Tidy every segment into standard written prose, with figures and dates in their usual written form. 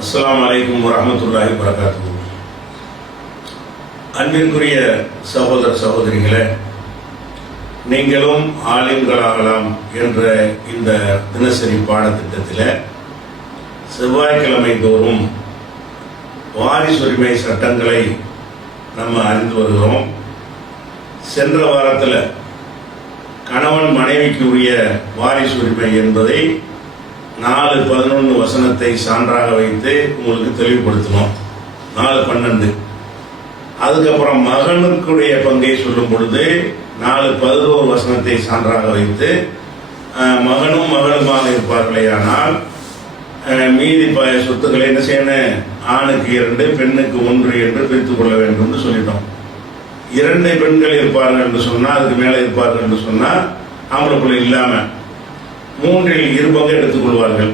அஸ்ஸலாமு அலைக்கும் வரஹ்மத்துல்லாஹி வபரகாத்துஹு. அன்பிற்குரிய சகோதர சகோதரிகளே, நீங்களும் ஆலிம்களாகலாம் என்ற இந்த தினசரி பாடத்திட்டத்தில் செவ்வாய்க்கிழமை தோறும் வாரிசுரிமை சட்டங்களை நம்ம அறிந்து வருகிறோம். சென்ற வாரத்தில் கணவன் மனைவிக்கு உரிய வாரிசுரிமை என்பதை 4:11 வசனத்தை சான்றாக வைத்து உங்களுக்கு தெளிவுபடுத்தணும். 4:12. அதுக்கப்புறம் மகனுக்குடைய பங்கை சொல்லும் பொழுது 4:11 வசனத்தை சான்றாக வைத்து மகனும் மகளுமாக இருப்பார்களே, ஆனால் மீதி சொத்துக்களை என்ன செய்யணும், ஆணுக்கு 2 பெண்ணுக்கு 1 என்று பிரித்துக் கொள்ள வேண்டும் என்று சொல்லிட்டோம். 2 பெண்கள் இருப்பார்கள் என்று சொன்னால், அதுக்கு மேலே இருப்பார்கள் என்று சொன்னால் ஆம்பளை இல்லாம 3இல் 2 பங்கு எடுத்துக் கொள்வார்கள்.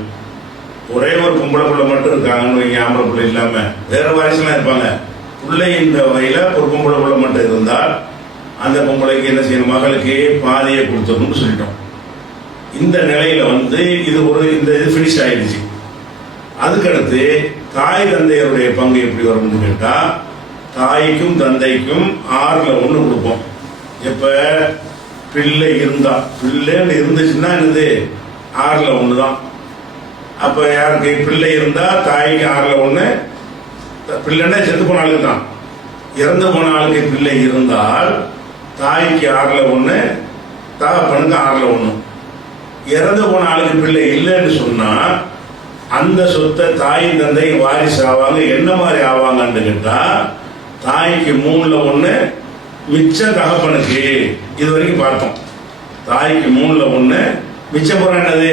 ஒரே ஒரு பொம்பளை பிள்ளை மட்டும் இருக்காங்கன்னு ஆம்பளை பிள்ளை இல்லாம வேற வாரிசுலாம் இருப்பாங்க. பிள்ளை இந்த வகையில ஒரு பொம்பளை பிள்ளை மட்டும் இருந்தால் அந்த பொம்பளைக்கு என்ன செய்யணும், மகளுக்கு பாதியை கொடுத்தோம்னு சொல்லிட்டோம். இந்த நிலையில இந்த இது பினிஷ் ஆயிடுச்சு. அதுக்கடுத்து தாய் தந்தையருடைய பங்கு எப்படி வரும்னு கேட்டா, தாய்க்கும் தந்தைக்கும் 6/1 கொடுப்போம். எப்ப பிள்ளை இருந்துச்சுன்னா என்னது, 6/1 தான். அப்ப யாருக்கு பிள்ளை இருந்தா தாய்க்கு 6/1, பிள்ளைன்னா செத்து போன ஆளுக்கு தான். இறந்து போன ஆளுக்கு பிள்ளை இருந்தால் தாய்க்கு 6/1, தகப்பனுக்கு 6/1. இறந்து போன ஆளுக்கு பிள்ளை இல்லைன்னு சொன்னா அந்த சொத்தை தாய் தந்தை வாரிசு ஆவாங்க. என்ன மாதிரி ஆவாங்கன்னு கேட்டா, தாய்க்கு 3/1, மிச்சம் தகப்பனுக்கு. இது வரைக்கும் பார்த்தோம். தாய்க்கு 3/1, மிச்சம் போற என்னது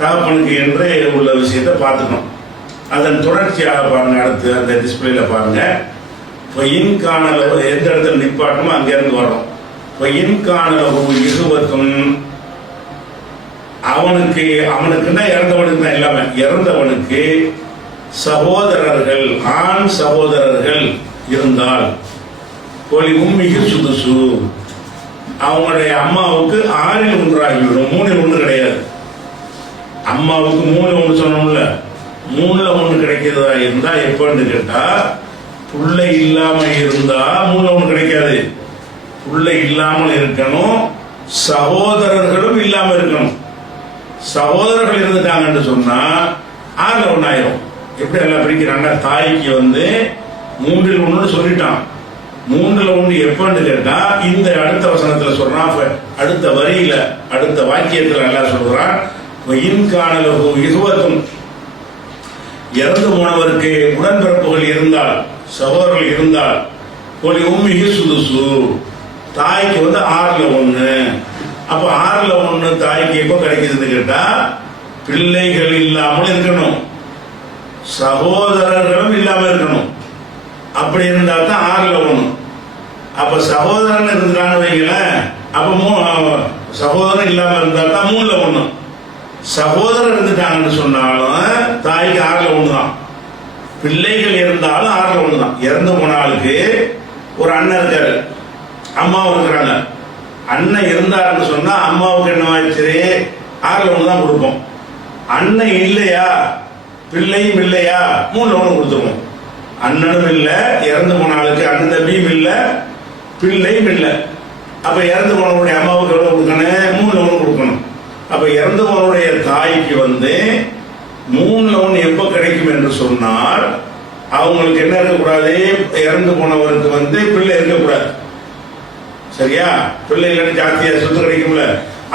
தகப்பனுக்கு என்று உள்ள விஷயத்தை பார்த்துக்கணும். அதன் தொடர்ச்சியாக பாருங்க. அடுத்து அந்த டிஸ்பிளேல பாருங்க. இன்காணலவு எந்த இடத்துல நிப்பாட்டமோ அங்கிருந்து வரும். இன்காணலவு இருபத்தும் அவனுக்குன்னா இறந்தவனுக்கு தான் எல்லாமே. இறந்தவனுக்கு சகோதரர்கள், ஆண் சகோதரர்கள் இருந்தால் மிக சுதுசு, அவங்களுடைய அம்மாவுக்கு 6இல் 1 ஆகிவிடும். 3இல் 1 கிடையாது. அம்மாவுக்கு 3இல் 1 சொன்னோம்ல, 3இல் 1 கிடைக்கிறதா இருந்தா எப்பன்னு கேட்டா, புள்ளை இல்லாம இருந்தா 3இல் 1 கிடைக்காது. புள்ளை இல்லாமல் இருக்கணும், சகோதரர்களும் இல்லாம இருக்கணும். சகோதரர்கள் இருந்துட்டாங்கன்னு சொன்னா 6/1 ஆயிரும். எப்படி எல்லாம் பிரிக்கிறாங்க, தாய்க்கு 3இல் 1 சொல்லிட்டான். 3இல் 1 எப்பன்னு கேட்டா, இந்த அடுத்த வசனத்துல சொல்றான், அடுத்த வரியில அடுத்த வாக்கியத்துல எல்லாம் சொல்றான், இன்காணலகு இருபத்தும், இறந்து போனவருக்கு உடன்பிறப்புகள் இருந்தால், சகோதரர்கள் இருந்தால், மிக சுதுசு, தாய்க்கு 6/1. அப்ப 6/1 தாய்க்கு எப்ப கிடைக்குதுன்னு கேட்டா, பிள்ளைகள் இல்லாமல் இருக்கணும், சகோதரர்களும் இல்லாம இருக்கணும். அப்படி இருந்தா தான் 6/1. அப்ப சகோதரன் இருந்தான்னு வைங்களேன், அப்ப சகோதரன் இல்லாம இருந்தா தான் 3/1. சகோதரன் இருந்துட்டாங்கன்னு சொன்னாலும் தாய்க்கு 6/1 தான். பிள்ளைகள் இருந்தாலும் 6/1 தான். இறந்து போன ஆளுக்கு ஒரு அண்ணன் இருக்காரு, அம்மாவும் இருக்கிறாங்க. அண்ணன் இருந்தாருன்னு சொன்னா அம்மாவுக்கு என்ன ஆயிடுச்சு, 6/1 தான் கொடுப்போம். அண்ணன் இல்லையா, பிள்ளையும் இல்லையா, 3/1 கொடுத்துருவோம். அண்ணனும் இல்ல, இறந்து போன ஆளுக்கு அண்ணன் தம்பியும் இல்ல, பிள்ளையும் இல்ல. அப்ப இறந்து போனவருடைய அம்மாவுக்கு எவ்வளவு கொடுக்கணும், 3/1 கொடுக்கணும். அப்ப இறந்து போனவருடைய தாய்க்கு 3/1 எப்ப கிடைக்கும் என்று சொன்னால், அவங்களுக்கு என்ன இருக்கக்கூடாது, இறந்து போனவருக்கு பிள்ளை இருக்கக்கூடாது. சரியா, பிள்ளை இல்லைன்னு ஜாஸ்தியா சொத்து கிடைக்கும்ல,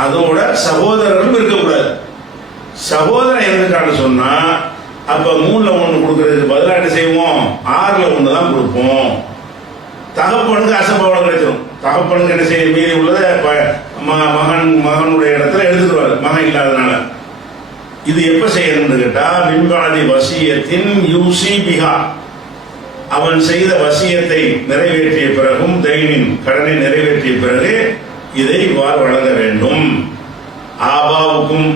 அதோட சகோதரரும் இருக்கக்கூடாது. சகோதரன் இறந்துட்டான்னு சொன்னா அப்ப 3/1 கொடுக்கறதுக்கு பதிலாக என்ன செய்வோம், 6/1 தான் கொடுப்போம். தகப்பனுக்கு அசம்பாவம் கிடைச்சிடும். தகப்பனுக்கு என்ன செய்ய, மீறி உள்ளதை மகனுடைய இடத்துல எடுத்துருவாரு, மகன் இல்லாதனால. இது எப்ப செய்யணும்னு கேட்டா, மின்பாதி வசியத்தின் யூசி பிகா, அவன் செய்த வசியத்தை நிறைவேற்றிய பிறகும், தைனின் கடனை நிறைவேற்றிய பிறகு இதை இவ்வாறு வழங்க வேண்டும். ஆபாவுக்கும்,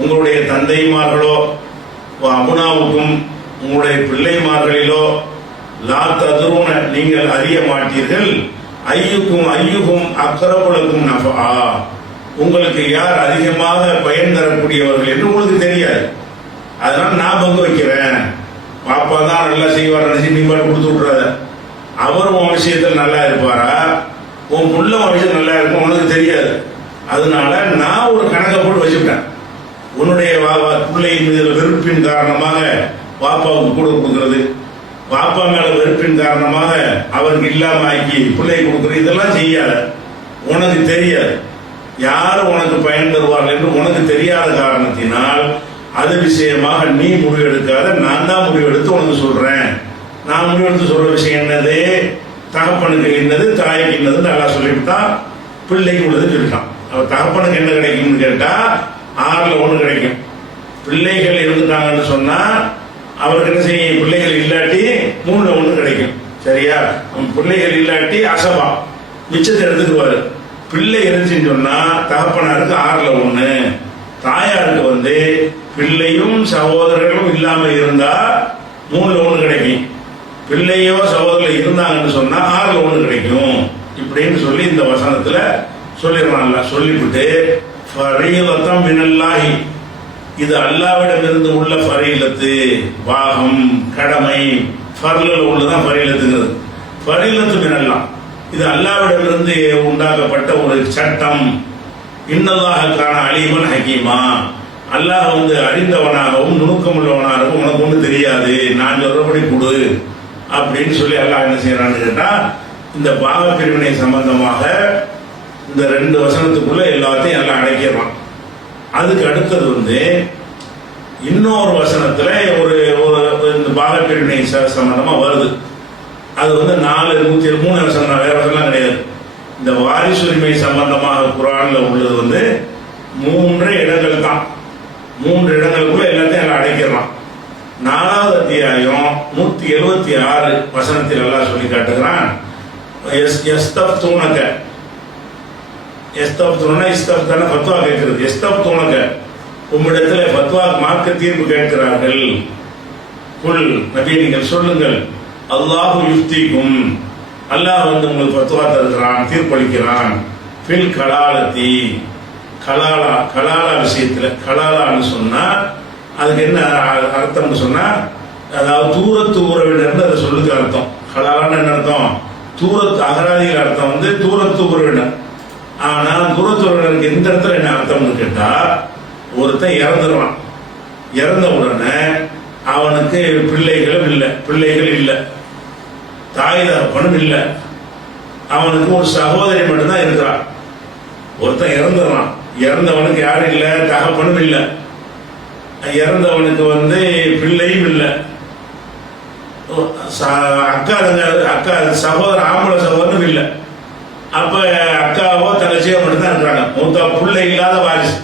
உங்களுடைய தந்தைமார்களோ, அபுனாவுக்கும், உங்களுடைய பிள்ளைமார்களிலோ, லா ததுருன, நீங்கள் அறிய மாட்டீர்கள், ஐயுக்கும் அக்கரபுலக்கும் நஃபா, உங்களுக்கு யார் அதிகமாக பயன் தரக்கூடியவர்கள் என்று உங்களுக்கு தெரியாது. அதனால நான் பங்கு வைக்கிறேன் நல்லா செய்வார் நினைச்சு நீ பாட்டு கொடுத்து விட்டுறாத. அவர் உன் விஷயத்தில் நல்லா இருப்பாரா, உன் புள்ள உன் விஷயம் நல்லா இருக்கும் உனக்கு தெரியாது. அதனால நான் ஒரு கணக்கை போட்டு வச்சுக்கிட்டேன். உன்னுடைய பிள்ளையின் மீது வெறுப்பின் காரணமாக பாப்பாவுக்கு கூட கொடுக்கறது, பாப்பா மேல வெறுப்பின் காரணமாக அவருக்கு இல்லாம ஆக்கி பிள்ளை கொடுக்கறது, இதெல்லாம் செய்யாத. உனக்கு தெரியாது யாரும் உனக்கு பயன் தருவார்கள் என்று உனக்கு தெரியாத காரணத்தினால் அது விஷயமாக நீ முடிவெடுக்காத, நான் தான் முடிவெடுத்து உனக்கு சொல்றேன். நான் முடிவெடுத்து சொல்ற விஷயம் என்னது, தகப்பனுக்கு என்னது தாய்க்கு என்னது நல்லா சொல்லிவிட்டான், பிள்ளைக்கு உள்ளது சொல்லிட்டான். அவ தகப்பனுக்கு என்ன கிடைக்கும்னு கேட்டா 6ல் 1 கிடைக்கும். பிள்ளைகள் இருந்துட்டாங்கன்னு சொன்னா அவருக்கு என்ன செய்யும், பிள்ளைகள் இல்லாட்டி 3ல் 1 கிடைக்கும். சரியா, பிள்ளைகள் இல்லாட்டி அசபா மிச்சத்தை எடுத்துக்குவாரு. பிள்ளை இருந்துச்சுன்னு சொன்னா தகப்பனாருக்கு 6ல் 1, தாயாருக்கு பிள்ளையும் சகோதரர்களும் இல்லாம இருந்தா 3ல் 1 கிடைக்கும். பிள்ளையோ சகோதரர்கள் இருந்தாங்கன்னு சொன்னா 6ல் 1 கிடைக்கும். இப்படின்னு சொல்லி இந்த வசனத்துல சொல்லிடுறான்ல. சொல்லிவிட்டு ஃபரீலத்தம் மினல்லாஹி, இது அல்லாஹ்விடம் இருந்து உள்ள ஃபரீலத்து, பாகம் கடமை. ஃபர்ல உள்ளதான் ஃபரீலத்துங்கிறது. ஃபரீலத்து மினல்லாஹ், இது அல்லாஹ்விடம் இருந்து உண்டாக்கப்பட்ட ஒரு சட்டம். இன்னல்லாஹ கான அலீமன் ஹக்கீமா, அல்லாஹ் அறிந்தவனாகவும் நுணுக்கம் உள்ளவனாகவும் உனக்கு ஒண்ணு தெரியாது, நான் சொல்றபடி கொடு அப்படின்னு சொல்லி அல்லாஹ் என்ன செய்யறான்னு கேட்டா, இந்த பாக பிரிவினை சம்பந்தமாக இந்த 2 வசனத்துக்குள்ள எல்லாத்தையும் எல்லாம் அடைக்கிறான். அதுக்கு அடுத்தது இன்னொரு வசனத்துல ஒரு இந்த பாக பிரிவினை சம்பந்தமா வருது. அது 4:103 வசனம், வேற வசனம் கிடையாது. இந்த வாரிசுரிமை சம்பந்தமாக குர்ஆன்ல உள்ளது 3 இடங்கள் தான். 3 இடங்களுக்குள்ள எல்லாத்தையும் எல்லாம் அடைக்கிறான். 4வது அத்தியாயம் 176 வசனத்தில் எல்லாம் சொல்லி காட்டுகிறான். இஸ்தப்தான ஃபத்வா கேட்கிறது. இஸ்தப்தூனக, உம்மிடத்தில் ஃபத்வா மார்க்க தீர்ப்பு கேட்கிறார்கள். குல், நபி நீங்கள் சொல்லுங்கள், அல்லாஹு யுஃப்திக்கும், அல்லாஹ் உங்களுக்கு ஃபத்வா தருகிறான், தீர்ப்பளிக்கிறான். ஃபில் கலாலத்தி, கலாலா விஷயத்துல. கலாலான்னு சொன்னா அதுக்கு என்ன அர்த்தம்னு சொன்னா, அதாவது தூரத்து உறவினர் அதை சொல்லுக்கு அர்த்தம். கலாலான்னு என்ன அர்த்தம், தூரத்து அகராதிகள் அர்த்தம் தூரத்து உறவினர். ஆனா தூரத்து உறவினருக்கு இந்த இடத்துல என்ன அர்த்தம்னு கேட்டா, ஒருத்தன் இறந்துருவான், இறந்த உடனே அவனுக்கு பிள்ளைகள் இல்லை, தாய் தகப்பனும் இல்லை, அவனுக்கு ஒரு சகோதரி மட்டும்தான் இருக்கிறான். ஒருத்தன் இறந்துடுறான், இறந்தவனுக்கு யாரும் இல்லை, தகப்பனும் இல்லை, இறந்தவனுக்கு பிள்ளையும் இல்லை, அக்கா சகோதரன் ஆம்பளை சகோதரனும் இல்லை. அப்ப அக்காவோ தங்கச்சியோ மட்டும்தான் இருக்கிறாங்க. மூத்த பிள்ளை இல்லாத வாரிசு.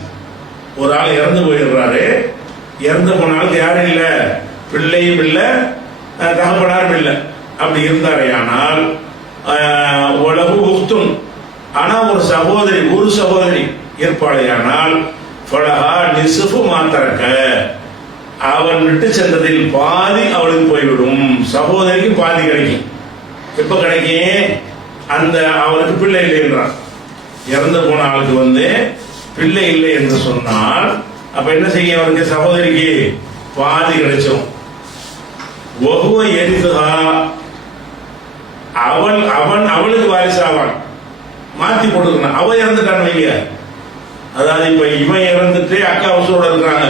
ஒரு ஆள் இறந்து போயிடுறாரு, இறந்து போனாலும் யாரும் இல்லை, பிள்ளையும் இல்லை, தகப்பனாரும் இல்லை. அப்படி இருந்தாரே ஆனால் உலகு உக்துன், ஆனா ஒரு சகோதரி ஏற்பாடையானால் ஃபலஹா நிஸ்ஃபு மா தரக, அவன் விட்டு சென்றதில் பாதி அவளுக்கு போய்விடும். சகோதரிக்கு பாதி கிடைக்கும். எப்ப கிடைக்கும், அந்த அவனுக்கு பிள்ளை இல்லை என்றான். இறந்து போன ஆளுக்கு பிள்ளை இல்லை என்று சொன்னால் அப்ப என்ன செய்ய, அவனுக்கு சகோதரிக்கு பாதி கிடைச்சோம். ஒகுவ எரிதுகா, அவளுக்கு வாரிசாவான். மாத்தி போட்டுக்கணும். அவ இறந்துட்டான் வைங்க, அதாவது இப்ப இவன் இறந்துட்டு அக்கா உசோட இருக்கிறாங்க.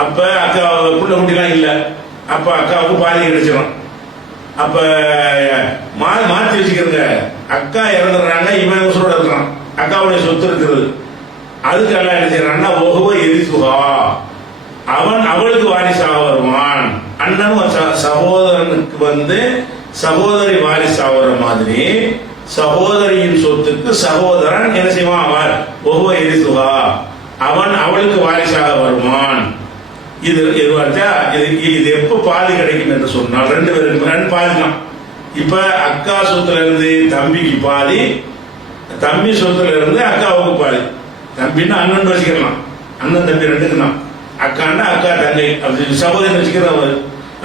அப்ப அக்கா புள்ள குட்டிலாம் இல்ல, அப்ப அக்காவுக்கு பாதி கிடைச்சிடும். அப்ப மாத்தி வச்சுக்கிறங்க, அக்கா இறந்துடுறாங்க, இவன் உசோட இருக்கிறான், அக்காவுடைய சொத்து இருக்கிறது. அதுக்கு எல்லாம் என்ன செய்யறான்னா, ஒகுவ எரிதுகா, அவளுக்கு வாரிசாக வருவான். அண்ணனும் சகோதரனுக்கு சகோதரி வாரிசாக வர மாதிரி சகோதரியின் சொத்துக்கு சகோதரன் என்ன செய்வான், ஒவ்வொரு எரிசுகா, அவளுக்கு வாரிசாக வருவான். இது எப்ப பாதி கிடைக்கும் என்று சொன்னால் 2 பேருக்கு பாதி தான். இப்ப அக்கா சொத்துல இருந்து தம்பிக்கு பாதி, தம்பி சொத்துல இருந்து அக்காவுக்கு பாதி. தம்பின்னா அண்ணன் வச்சுக்கலாம், அண்ணன் தம்பி 2க்கு தான். அக்கான்னா அக்கா தங்கை, அப்படி சகோதரன் வச்சுக்கிறவர்.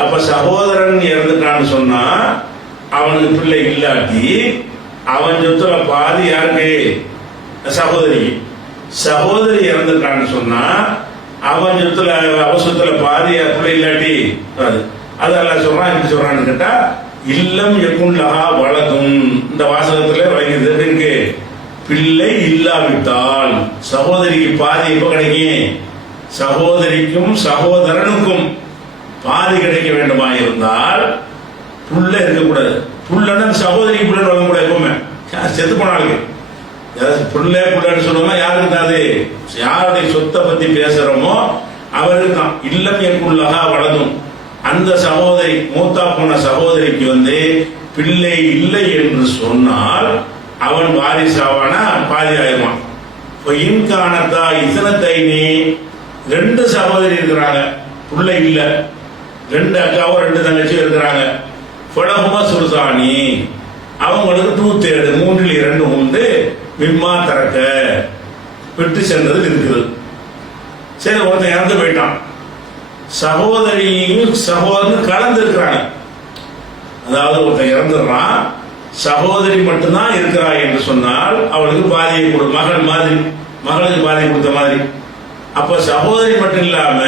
அப்ப சகோதரன் இறந்துட்டான்னு சொன்னா அவனுக்கு பிள்ளை இல்லாட்டி அவன் சொத்துல பாதி யாருக்கு, சகோதரி இறந்துட்டான்னு சொன்னா அவன் சொத்துல பாதி பிள்ளை இல்லாட்டி அது அல்லாஹ் சொல்றான், எப்படி சொல்றான்னு கேட்டா இல்லம் யகுல்லஹா வலதும், இந்த வாசகத்துல வழங்கியது எப்படி இருக்கு, பிள்ளை இல்லாவிட்டால் சகோதரிக்கு பாதி எப்ப கிடைக்கும், சகோதரிக்கும் சகோதரனுக்கும் பாதி கிடைக்க வேண்டுமா இருந்தால் புள்ள இருக்கக்கூடாது. புள்ளன்னா சகோதரிக்கு புள்ள வழங்கக்கூடாது. எப்பவுமே செத்து போனாலும் புள்ள புள்ளன்னு சொல்லுவோமா, யாருக்கு தான் அது, யாருடைய சொத்தை பத்தி பேசுறோமோ அவருக்கு தான். இல்லம் யகுல்லஹா வலதும், அந்த சகோதரி மூத்தா போன சகோதரிக்கு பிள்ளை இல்லை என்று சொன்னால் அவன் வாரிசாவானா பாதி ஆயிடுவான். இன்கானத்தா இசனத்தைனி, ரெண்டு சகோதரி இருக்கிறாங்க, பிள்ளை இல்ல, ரெண்டு அக்காவும் ரெண்டு தங்கச்சியும் இருக்கிறாங்க. ஃபலஹுமா சுல்தானி, அவங்களுக்கு 2/3, 3/2 உண்டு. மிம்மா தரக்க, விட்டு சென்றது இருக்குது. சரி, ஒருத்தன் இறந்து போயிட்டான், சகோதரியும் சகோதரனும் கலந்து இருக்கிறாங்க. அதாவது ஒருத்தன் இறந்துடுறான், சகோதரி மட்டும்தான் இருக்கிறா என்று சொன்னால் அவளுக்கு பாதியை கொடு, மகள் மாதிரி, மகளுக்கு பாதியை கொடுத்த மாதிரி. அப்ப சகோதரி மட்டும் இல்லாம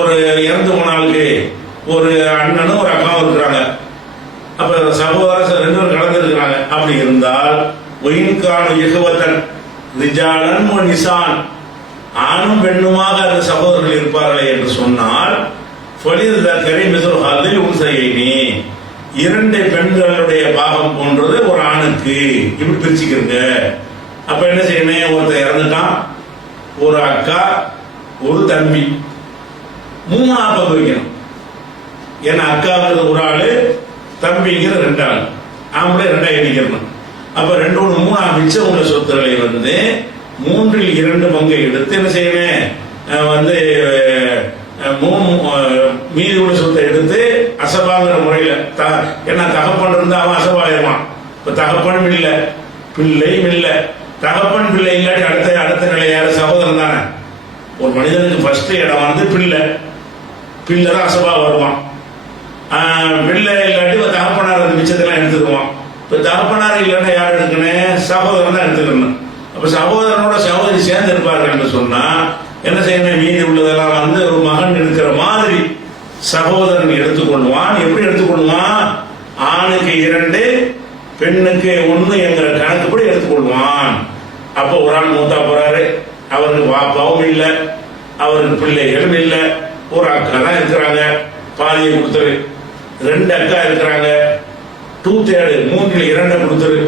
ஒரு இறந்து போனாலுக்கு ஒரு அண்ணனும் ஒரு அக்காவும் இருக்கிறாங்க. அப்ப சகோதரர் 2 பேரும் கலந்து இருக்கிறாங்க. அப்படி இருந்தால் ஒயின்கான இகுவத்தன் ரிஜாலன் நிசான், ஆணும் பெண்ணுமாக அந்த சகோதரர்கள் இருப்பார்களே என்று சொன்னால் இரண்டு பெண்களுடைய பாகம் போன்றது ஒரு ஆணுக்கு, இப்படி பிரிச்சுக்கிறங்க. அப்ப என்ன செய்யணும், ஒருத்தர் இறந்துட்டான், ஒரு அக்கா ஒரு தம்பி, 3 பங்கு வைக்கணும். ஏன்னா அக்காவுக்கு ஒரு ஆளு, தம்பிங்கிற 2 ஆள், ஆம்பளை 2 எண்ணிக்கணும். அப்ப 2 1 3 மிச்சம் உள்ள சொத்துக்களை 3/2 பங்கை எடுத்து என்ன செய்யணும், மீதி உள்ள சொத்தை எடுத்து அசபாங்கிற முறையில, ஏன்னா தகப்பன் இருந்தா அவன் அசபாயிருவான். இப்ப தகப்பனும் இல்லை, பிள்ளையும் இல்லை. தகப்பன் பிள்ளை இல்லாட்டி அடுத்த நிலை யாரு, சகோதரன் தானே. ஒரு மனிதனுக்கு ஃபர்ஸ்ட் இடம் பிள்ளை, பிள்ளை தான் அசபா வருவான். பிள்ளை இல்லாட்டி தகப்பனார் மிச்சத்தெல்லாம் எடுத்துக்குவான். இப்ப தகப்பனார் இல்லைன்னா யார் எடுக்கணும், சகோதரன் தான் எடுத்துக்கணும். அப்ப சகோதரனோட சகோதரி சேர்ந்து இருப்பார்கள் என்று சொன்னா என்ன செய்யணும், மீதி உள்ளதெல்லாம் ஒரு மகன் எடுக்கிற மாதிரி சகோதரன் எடுத்துக்கொள்வான். எப்படி எடுத்துக்கொள்வான், ஆணுக்கு 2 பெண்ணுக்கு 1 என்கிற கணக்குப்படி எடுத்துக்கொள்வான். அப்ப ஒரு ஆள் மூத்தா போறாரு, அவருக்கு பாப்பாவும் இல்லை, அவருக்கு பிள்ளைகளும் இல்லை, ஒரு அக்கா தான் இருக்கிறாங்க, பாதியை கொடுத்துரு. 2 அக்கா இருக்கிறாங்க, 2/3 3/2 கொடுத்துரு.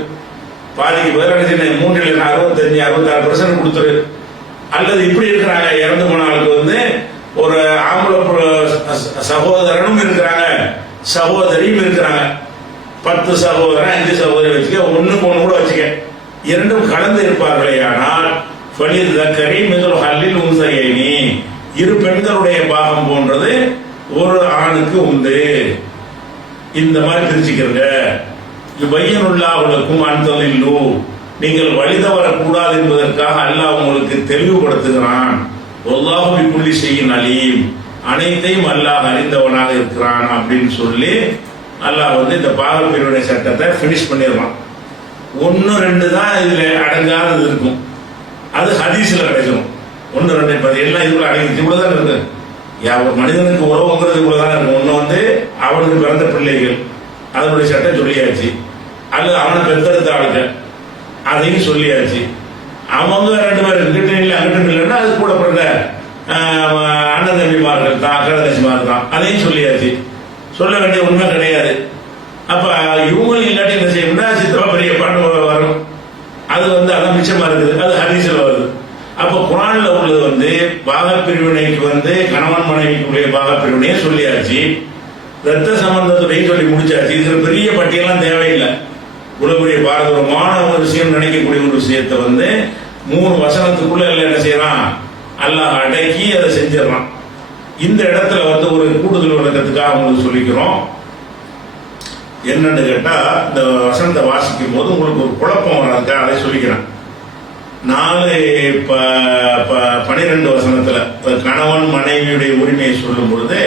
பாதிக்கு பதிலாக 3/65 66% கொடுத்துரு. அல்லது இப்படி இருக்கிறாங்க, இறந்து போனாலுக்கு ஒரு ஆம்பளை சகோதரனும் இருக்கிறாங்க, சகோதரியும் இருக்கிறாங்க. 10 சகோதரன் 5 சகோதரி வச்சுக்க, 1க்கு 1 கூட வச்சுக்க, 2ம் கலந்து இருப்பார்களே. ஆனால் இரு பெண்களுடைய பாகம் போன்றது ஒரு ஆணுக்கு உண்டு. இந்த மாதிரி பிரிச்சுக்கிறங்க. பையனுள்ளாவுக்கும் அன்தலில்லு, நீங்கள் வழி தவறக்கூடாது என்பதற்காக அல்லாஹ் உங்களுக்கு தெளிவுபடுத்துகிறான். வல்லாஹு பிக்குல்லி ஷைஇன் அலீம், அனைத்தையும் அல்லாஹ் அறிந்தவனாக இருக்கிறான் அப்படின்னு சொல்லி அல்லாஹ் இந்த பாகப்பிரிவினை சட்டத்தை பினிஷ் பண்ணிடுவான். 1 2 தான் இதுல அடங்காதது இருக்கும், அது ஹதீஸ்ல கிடைக்கும். 1 2 எல்லாம் இதுக்குள்ள அடங்கி இவ்வளவுதான் இருக்கு. ஒரு மனிதனுக்கு உறவுங்கிறது இவ்வளவுதான் இருக்கும். ஒண்ணு அவனுக்கு பிறந்த பிள்ளைகள், அதனுடைய சட்டம் சொல்லியாச்சு. அல்லது அவனை பெருத்தெடுத்த ஆளுங்க, அதையும் சொல்லியாச்சு. அவங்க 2 பேர் இங்கிட்ட இல்லை அங்கிட்ட இல்லைன்னா அது கூட பிறந்த அண்ணன் தம்பிமார்கள் தான், அக்கா தங்கச்சிமார்கள் தான், அதையும் சொல்லியாச்சு. சொல்ல வேண்டிய உண்மை கிடையாது. அப்ப இவங்களும் இல்லாட்டி என்ன செய்யணும்னா சித்தப்பா பெரிய பாட்டு வரும், அது அதான் மிச்சமா இருக்குது, அது ஹதீஸ்ல வருது. அப்ப குர்ஆன்ல உள்ளது பாகப்பிரிவினைக்கு கணவன் மனைவிக்குரிய பாகப்பிரிவினையை சொல்லியாச்சு, ரத்த சம்பந்தத்துடைய சொல்லி முடிச்சாச்சு. இதுல பெரிய பட்டியெல்லாம் தேவையில்லை. உலகுடைய பாரதூரமான ஒரு விஷயம் நினைக்கக்கூடிய ஒரு விஷயத்தை 3 வசனத்துக்குள்ள எல்லாம் என்ன செய்யறான், அல்லாஹ் அடக்கி அதை செஞ்சிடறான். இந்த இடத்துல ஒரு கூடுதல் விளக்கத்துக்காக உங்களுக்கு சொல்லிக்கிறோம். என்னன்னு கேட்டா, இந்த வசனத்தை வாசிக்கும் போது உங்களுக்கு ஒரு குழப்பம் வராதுக்காக அதை சொல்லிக்கிறேன். 4:12 வசனத்துல கணவன் மனைவியுடைய உரிமையை சொல்லும் பொழுது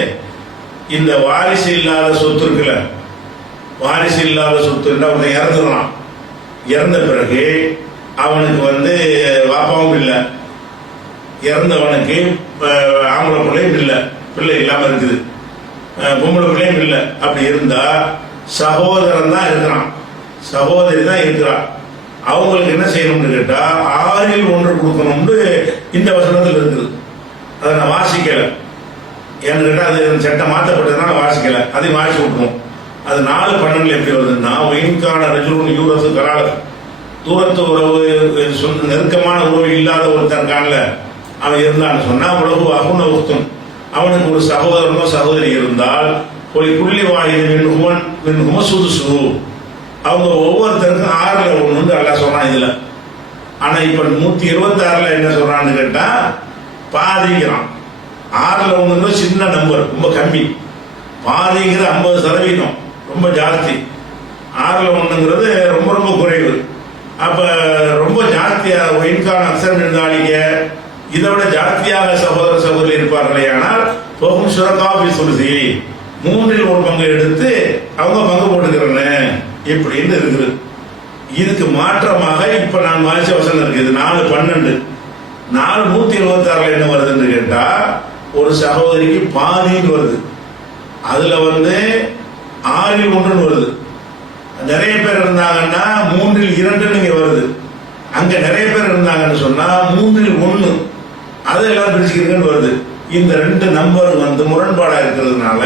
இந்த வாரிசு இல்லாத சொத்து இருக்குல்ல, வாரிசு இல்லாத சொத்து அவன் இறந்துடுறான். இறந்த பிறகு அவனுக்கு வாப்பாவும் இல்லை, இறந்தவனுக்கு ஆம்பளை பிள்ளையும் இல்லை, பிள்ளை இல்லாம இருக்குது. பொம்பளை பிள்ளையும் இல்லை. அப்படி இருந்தா சகோதரன் தான் இருக்கிறான், சகோதரி தான் இருக்கிறான். அவங்களுக்கு என்ன செய்யணும்னு கேட்டா 6ல் 1 கொடுக்கணும்னு இந்த வசனத்தில் இருக்குது. அதை நான் வாசிக்கல, ஏன்னு கேட்டா அது சட்டம் மாற்றப்பட்டதுனால வாசிக்கல, அதையும் வாசி விட்டுருவோம். அது 4:12 எப்படி வருதுன்னா, ஒயின்கான ரஜுலுன் யூரசு கலால, தூரத்து உறவு சொந்த நெருக்கமான உறவு இல்லாத ஒருத்தன் காணல அவன் இருந்தான்னு சொன்னா, உலகு அகுன உத்தும், அவனுக்கு ஒரு சகோதரனோ சகோதரி இருந்தால் புள்ளி வாயில் சுதுசு, அவங்க ஒவ்வொருத்தருக்கும் 6ல் 1 அல்ல சொல்றான் இதுல. ஆனா இப்ப 126 என்ன சொல்றான்னு கேட்டா பாதிக்கிறான். 6ல் 1 சின்ன நம்பர், ரொம்ப கம்மி. பாதிங்கிற 50% ரொம்ப ஜாஸ்தி, 6ல் 1 ரொம்ப ரொம்ப குறைவு. அப்ப ரொம்ப ஜாஸ்தியா ஒயின்கான அக்சர் இருந்தாலிங்க, இதை விட ஜாஸ்தியாக சகோதர சகோதரி இருப்பார்களே, ஆனால் போகும் சுரக்காபி சுருதி 3ல் 1 பங்கு எடுத்து அவங்க பங்கு போட்டுக்கிறேன்னு இப்படின்னு இருக்குது. இதுக்கு மாற்றமாக இப்ப நான் வாசிச்ச வசனம் இருக்குது 4:12. 4:126 என்ன வருதுன்னு கேட்டா, ஒரு சகோதரிக்கு பாதின்னு வருது. அதுல 6ல் 1 வருது. நிறைய பேர் இருந்தாங்கன்னா 3ல் 2 வருது. அங்க நிறைய பேர் இருந்தாங்கன்னு சொன்னா 3ல் 1 அதை எல்லாம் பிரிச்சுக்கிறதுன்னு வருது. இந்த 2 நம்பர் முரண்பாடா இருக்கிறதுனால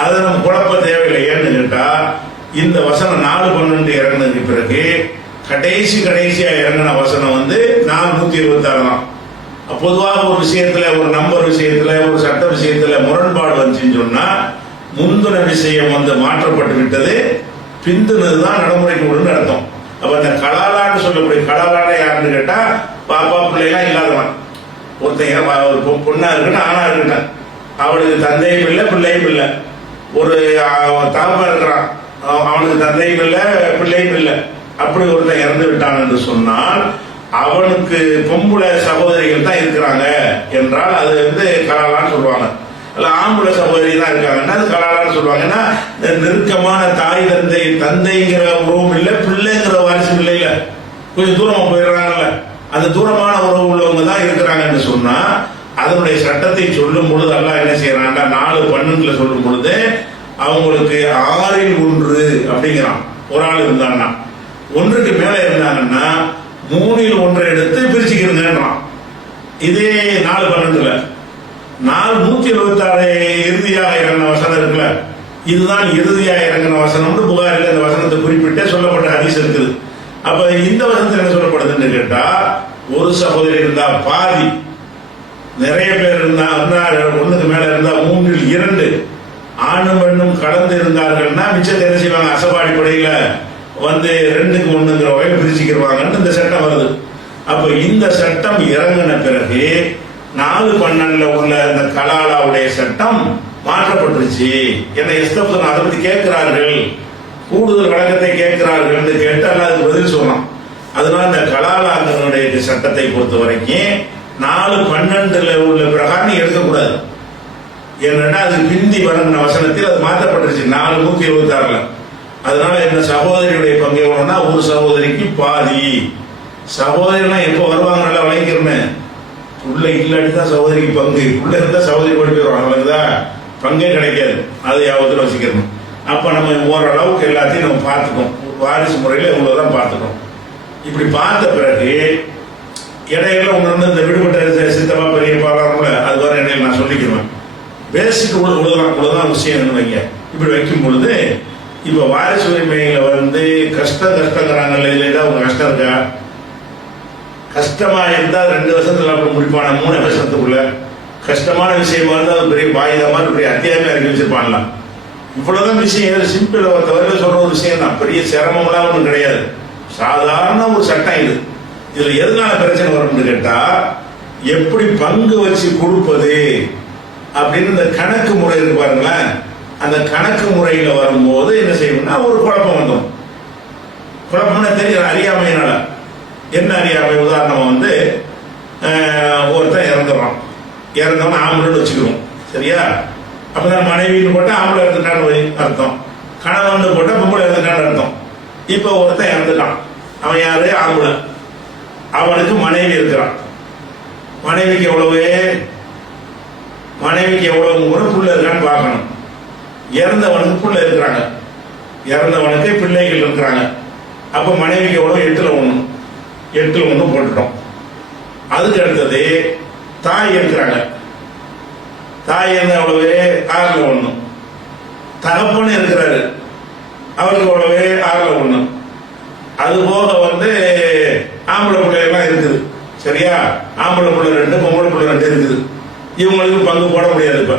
அதை நம்ம குழப்ப தேவையில்லை. ஏன்னு கேட்டா இந்த வசனம் 4:12 இறங்கினதுக்கு பிறகு கடைசியா இறங்கின வசனம் 4:126 தான். பொதுவாக ஒரு விஷயத்துல, ஒரு நம்பர் விஷயத்துல, ஒரு சட்ட விஷயத்துல முரண்பாடு வந்துச்சுன்னு சொன்னா முந்தின விஷயம் மாற்றப்பட்டு விட்டது, பிந்தினதுதான் நடைமுறைக்கு விடுன்னு அர்த்தம். அப்ப இந்த கலாலான்னு சொல்லக்கூடிய கலாலான யாருன்னு கேட்டா பாப்பா பிள்ளைலாம் இல்லாதவன் ஒருத்தன், ஒரு பொண்ணா இருக்கட்டும் ஆணா இருக்கட்டும், அவளுக்கு தந்தையும் இல்லை பிள்ளையும் இல்லை. ஒரு தாப்பா இருக்கிறான், அவனுக்கு தந்தையும் இல்லை பிள்ளையும் இல்லை. அப்படி ஒருத்தன் இறந்து விட்டான் என்று சொன்னால் அவனுக்கு பொம்புளை சகோதரிகள் தான் இருக்கிறாங்க என்றால் அது கலாலான்னு சொல்லுவாங்க. அல்ல ஆம்புல சகோதரி தான் இருக்காங்கன்னா அது கலாலான்னு சொல்லுவாங்க. ஏன்னா நெருக்கமான தாய் தந்தைங்கிற உறவும் இல்லை, பிள்ளைங்கிற வாரிசும் இல்லை, இல்ல கொஞ்சம் தூரமா போயிடுறாங்கல்ல, அந்த தூரமான உறவு உள்ளவங்க தான் இருக்கிறாங்கன்னு சொன்னா அதனுடைய சட்டத்தை சொல்லும் பொழுது அல்லாஹ் என்ன செய்யறாங்க, 4:12 சொல்லும் பொழுது அவங்களுக்கு 6ல் 1 அப்படிங்கிறான். ஒரு ஆள் இருந்தாங்கன்னா 1க்கு மேல இருந்தாங்கன்னா 3ல் 1 எடுத்து பிரிச்சுக்கிறதுன்றான். இதே 4:12 4:126 இறுதியாக இறங்கின வசனம் இருக்குல்ல, இதுதான் இறுதியாக இறங்கின வசனம். புகாரில் இந்த வசனத்தை குறிப்பிட்டு சொல்லப்பட்ட ஹதீஸ் இருக்குது. அப்ப இந்த வசனத்தில் என்ன சொல்லப்படுதுன்னு கேட்டா, ஒரு சகோதரி இருந்தா பாதி, நிறைய பேர் இருந்தா 1க்கு மேல இருந்தா 3ல் 2, ஆணும் பெண்ணும் கலந்து இருந்தார்கள்னா மிச்சத்தை என்ன செய்வாங்க, அசபாடிப்படையில 2க்கு 1ங்கிற வகையில் பிரிச்சுக்கிடுவாங்கன்னு இந்த சட்டம் வருது. அப்ப இந்த சட்டம் இறங்கின பிறகு 4:12 உள்ள இந்த கலாலாவுடைய சட்டம் மாற்றப்பட்டுருச்சு. என்னை எஸ்தப்தன் அதை பத்தி கேட்கிறார்கள், கூடுதல் வழக்கத்தை கேட்கிறார்கள் என்று கேட்டால் அதுக்கு பதில் சொல்லலாம். அதனால இந்த கலாலாங்களுடைய சட்டத்தை பொறுத்த வரைக்கும் 4:12 உள்ள பிரகாரம் எடுக்கக்கூடாது. ஏன்னா அது பிந்தி வழங்கின வசனத்தில் அது மாற்றப்பட்டுருச்சு 4:126. அதனால இந்த சகோதரியுடைய பங்கு எவ்வளவுனா, ஒரு சகோதரிக்கு பாதி. சகோதரிலாம் எப்போ வருவாங்க நல்லா வளைக்கிறேன்னு, உள்ள இல்லாட்டி தான் சகோதரிக்கு பங்கு, உள்ள இருந்தா சகோதரி கொண்டு போயிடுவாங்க, அவங்களுக்குதான் பங்கே கிடைக்காது. அதை யாபத்தில் வச்சுக்கணும். அப்ப நம்ம ஓரளவுக்கு எல்லாத்தையும் நம்ம பார்த்துக்கோம், வாரிசு முறையில் இவ்வளவுதான் பார்த்துக்கோம். இப்படி பார்த்த பிறகு இடையில ஒன்று இந்த விடுபட்ட சித்தப்பா பெரியப்பாலாம்ல, அது வர இடையில நான் சொல்லிக்கிறேன். பேசிக் இவ்வளவுதான் விஷயம் வைங்க. இப்படி வைக்கும் பொழுது இப்ப வாரிசு உரிமையில கஷ்டங்கிறாங்கல்ல, இல்லையா உங்க கஷ்டம் இருக்கா? கஷ்டமா இருந்தா 2 வருஷத்துல அப்படி முடிப்பான, 3 வருஷத்துக்குள்ள கஷ்டமான விஷயமா இருந்தா அது பெரிய பாயுதமா பெரிய அத்தியாயமா இறக்கி வச்சிருப்பான்லாம். இவ்வளவுதான் விஷயம், சிம்பிள் தவிர சொல்ற ஒரு விஷயம் தான், பெரிய சிரமம்லாம் ஒன்றும் கிடையாது, சாதாரண ஒரு சட்டம் இது. இதுல எதனால பிரச்சனை வரும்னு கேட்டா, எப்படி பங்கு வச்சு கொடுப்பது அப்படின்னு இந்த கணக்கு முறை இருக்கு பாருங்களேன். அந்த கணக்கு முறையில வரும்போது என்ன செய்யணும்னா ஒரு குழப்பம் வந்துடும். குழப்பம்னா தெரியும், அறியாமையினால. என்ன அறியாமை? உதாரணமா ஒருத்தன் இறந்துடுறான், இறந்தவன ஆம்பளை வச்சுக்கிறோம், சரியா? அப்பதான் மனைவின்னு போட்டா ஆம்பளை இறந்துட்டான்னு அர்த்தம், கணவன் போட்டா பொம்பளை இறந்துட்டான்னு அர்த்தம். இப்ப ஒருத்தன் இறந்துட்டான், அவன் யாரு? ஆம்பளை. அவனுக்கு மனைவி இருக்கிறான். மனைவிக்கு எவ்வளவு கூட புள்ள இருக்கான்னு பார்க்கணும். இறந்தவனுக்கு பிள்ளை இருக்கிறாங்க, இறந்தவனுக்கு பிள்ளைகள் இருக்கிறாங்க. அப்ப மனைவிக்கு எவ்வளவு? 8ல் 1, 8ல் 1 போட்டுட்டோம். அதுக்கு அடுத்தது தாய் இருக்கிறாங்க, தாய் என்ன எவ்வளவு? 6ல் 1. தகப்பன்னு இருக்கிறாரு, அவருக்கு எவ்வளவு? 6ல் 1. அது போக ஆம்பளை பிள்ளைகள்லாம் இருக்குது, சரியா? ஆம்பளை பிள்ளை 2, பொம்பளை பிள்ளை 2 இருக்குது. இவங்களுக்கு பங்கு போட முடியாது. இப்ப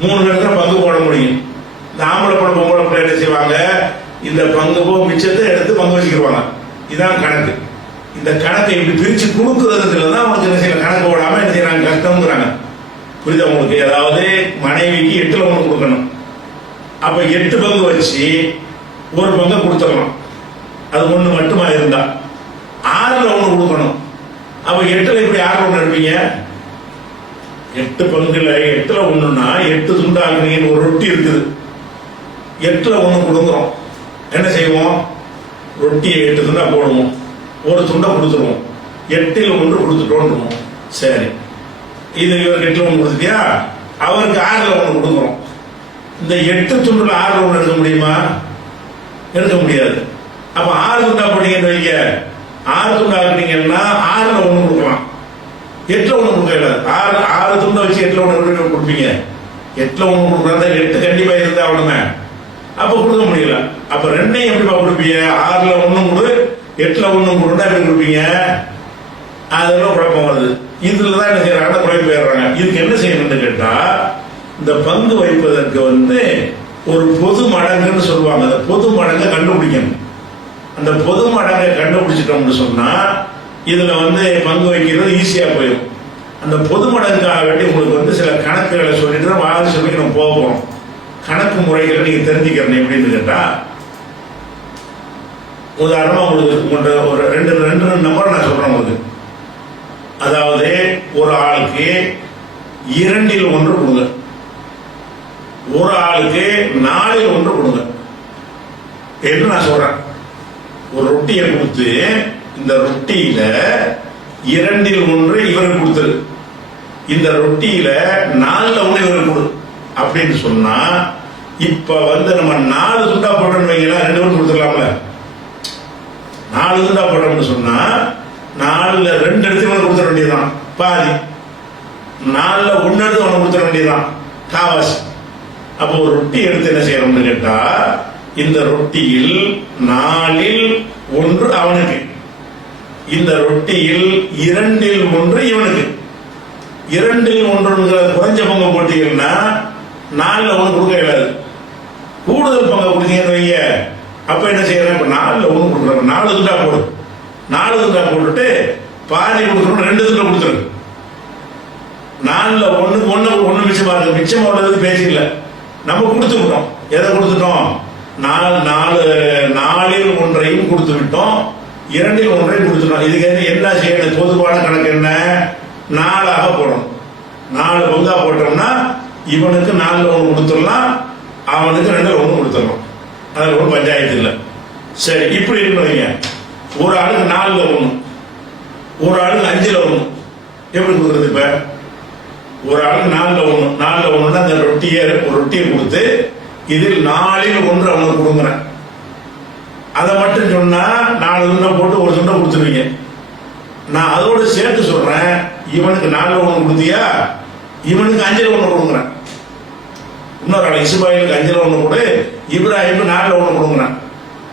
3 பேருக்கு பங்கு போட முடியும். இந்த ஆம்பளை பிள்ளை பொம்பளை பிள்ளை என்ன செய்வாங்க? இந்த பங்கு போ மிச்சத்தை எடுத்து பங்கு வச்சுக்கிடுவாங்க. இதான் கணக்கு. இந்த கணக்கை இப்படி பிரிச்சு கொடுக்கறதுல தான் அவங்களுக்கு என்ன செய்யலாம்? கணக்கு போடாம என்ன செய்யறாங்க? கஷ்டம்ங்கிறாங்க. புரியுதா உங்களுக்கு? அதாவது மனைவிக்கு 8ல் 1 கொடுக்கணும். அப்ப 8 பங்கு வச்சு ஒரு பங்கை கொடுத்துடலாம். அது 1 மட்டுமா இருந்தா 6ல் 1 கொடுக்கணும். அப்ப 8ல் இப்படி 6ல் 1 எடுப்பீங்க? 8 பங்குல 8ல் 1ன்னா 8 துண்டாக்குறீங்கன்னு ஒரு ரொட்டி இருக்குது. 8ல் 1 கொடுக்குறோம். என்ன செய்வோம்? ரொட்டியை 8 துண்டா போடுவோம், ஒரு துண்டை கொடுத்துருவோம். 8ல் 1 கொடுத்துட்டோம். சரி, இது இவருக்கு 8ல் 1 கொடுத்துட்டியா? அவருக்கு 6ல் 1 கொடுக்குறோம். இந்த 8 துண்டுல 6ல் 1 எடுக்க முடியுமா? எடுக்க முடியாது. அப்ப 6 துண்டா போட்டீங்கன்னு வைங்க, 6 துண்டா ஆக்குனீங்கன்னா 6ல் 1 கொடுக்கலாம், 8ல் 1 கொடுக்கல. 6 துண்டை வச்சு 8ல் 1 கொடுப்பீங்க. 8ல் 1 கொடுக்குறதா 8 கண்டிப்பா இருந்தா அவனுங்க, அப்ப கொடுக்க முடியல. அப்ப 2ஐயும் எப்படிப்பா கொடுப்பீங்க? 6ல் 1 கொடு, 8ல் 1 கொடுத்தா எப்படி கொடுப்பீங்க? அதெல்லாம் குழப்பம் வருது. இதுலதான் என்ன செய்யறாங்க? குழப்பி போயிடுறாங்க. இதுக்கு என்ன செய்யணும்னு கேட்டா, இந்த பங்கு வைப்பதற்கு ஒரு பொது மடங்குன்னு சொல்லுவாங்க. அந்த பொது மடங்கை கண்டுபிடிக்கணும். அந்த பொது மடங்கை கண்டுபிடிச்சிட்டோம்னு சொன்னா இதுல பங்கு வைக்கிறது ஈஸியா போயிடும். அந்த பொது மடங்குக்காக வேண்டி உங்களுக்கு சில கணக்குகளை சொல்லிட்டு தான் வாரி சொல்லி நம்ம போக போறோம். கணக்கு முறைகளை நீங்க தெரிஞ்சுக்கிறேன் எப்படின்னு கேட்டா, உதாரணமா உங்களுக்கு ஒரு ரெண்டு நம்பர் நான் சொல்றேன் உங்களுக்கு. அதாவது ஒரு ஆளுக்கு 2ல் 1 கொடுங்க, ஒரு ஆளுக்கு 4ல் 1 கொடுங்க என்று நான் சொல்றேன். ஒரு ரொட்டியை கொடுத்து இந்த ரொட்டியில 2ல் 1 இவருக்கு கொடுத்துரு, இந்த ரொட்டியில 4ல் 1 இவருக்கு கொடு அப்படின்னு சொன்னா, இப்ப நம்ம 4 துண்டா போட்டோம்னு வைங்களா, 2 பேரும் கொடுத்துடலாம்ல. 4 துண்டா போட்டோம்னு சொன்னா 4ல் 2 எடுத்து இவனுக்கு கொடுத்துட வேண்டியதுதான் பாதி, 4ல் 1 எடுத்து அவனுக்கு கொடுத்துட வேண்டியதுதான் காவாசி. அப்போ ஒரு ரொட்டி எடுத்து என்ன செய்யணும்னு கேட்டா, இந்த ரொட்டியில் 4ல் 1 அவனுக்கு, இந்த ரொட்டியில் 2ல் 1 இவனுக்கு. 2ல் 1 குறைஞ்ச பங்கு போட்டீங்கன்னா 4ல் 1 கொடுக்க இயலாது. கூடுதல் பங்கு கொடுத்தீங்கன்னு வைங்க, அப்ப என்ன செய்யறேன்? இப்ப 4ல் 1 கொடுக்குறாங்க, 4 துண்டா போடு, 4 துண்டா போட்டுட்டு பாதி கொடுக்கணும், 2 துண்டா கொடுத்துரு. 4ல் 1 மிச்சமா இருக்கு. மிச்சமா உள்ளது பேசிக்கல, நம்ம கொடுத்துக்கிட்டோம். எதை கொடுத்துட்டோம்? 4ல் 1 கொடுத்து விட்டோம், 2ல் 1 கொடுத்துட்டோம். இதுக்கு என்ன செய்யணும்? பொதுவான கணக்கு என்ன? 4ஆக போடணும். 4 பங்கா போட்டோம்னா இவனுக்கு 4ல் 1 கொடுத்துடலாம், அவனுக்கு 2ல் 1 கொடுத்துடலாம். அதுல ஒரு பஞ்சாயத்து இல்லை. சரி, இப்படி இருக்கீங்க. ஒரு ஆளுக்கு 4ல் 1, ஒரு ஆளுக்கு 5ல் 1 எப்படி கொடுக்குறது? இப்ப ஒரு ஆளுக்கு 4ல் 1, 4ல் 1 அந்த ரொட்டியை கொடுத்து இதில் 4ல் 1 அவனுக்கு கொடுக்குறேன். அதை மட்டும் சொன்னா 4 துண்டை போட்டு ஒரு துண்டை கொடுத்துருவீங்க. நான் அதோடு சேர்த்து சொல்றேன், இவனுக்கு 4ல் 1 கொடுத்தியா, இவனுக்கு 5ல் 1 கொடுக்குறேன். இன்னொரு ஆள் இசுபாயிலுக்கு 5ல் 1 கொடு, இப்ராஹிமுக்கு 4ல் 1 கொடுக்குறேன்.